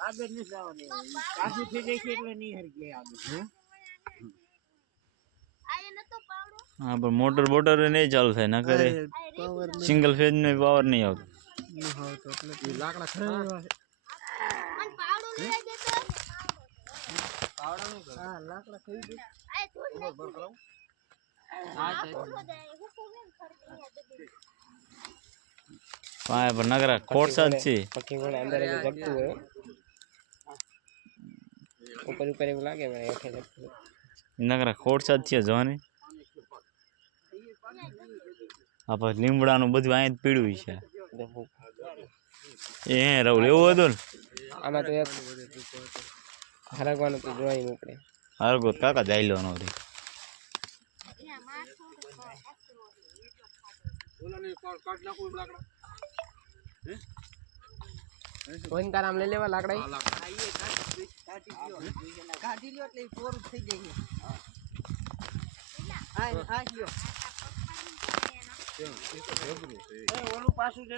આગળ નથી જવાની કાશી થઈ જાય છે એટલે નહીં હરકી આગળ हाँ पर मोटर बोटर नहीं चालू થાય ના કરે સિંગલ ફેજ નો પાવર નહીં આવતો લાકડા ખરા મન પાવડો લઈ દે તો પાવડાનું હા લાકડા થઈ દે આ થોડી બર કરાવ હા પાય પર નગરા કોટ સાદ છે પકી મને અંદર એ જગતું હોય ઉપર ઉપર એવું લાગે મને એઠે જગતું નગરા કોટ સાદ છે જોને આ પર લીમડાનું બધું આય પીડ્યું છે એ રાહુલ એવું હતું આમાં તો એક હરગવાનું તો જોઈ આપણે હરગોત કાકા જાઈ લેવાનો રે ઓલાને કાટ નાખું લાકડા કોઈન કામ લઈ લેવા લાકડા કાઢી લ્યો એટલે પૂરું થઈ જાય આ લ્યો ઓલું પાછું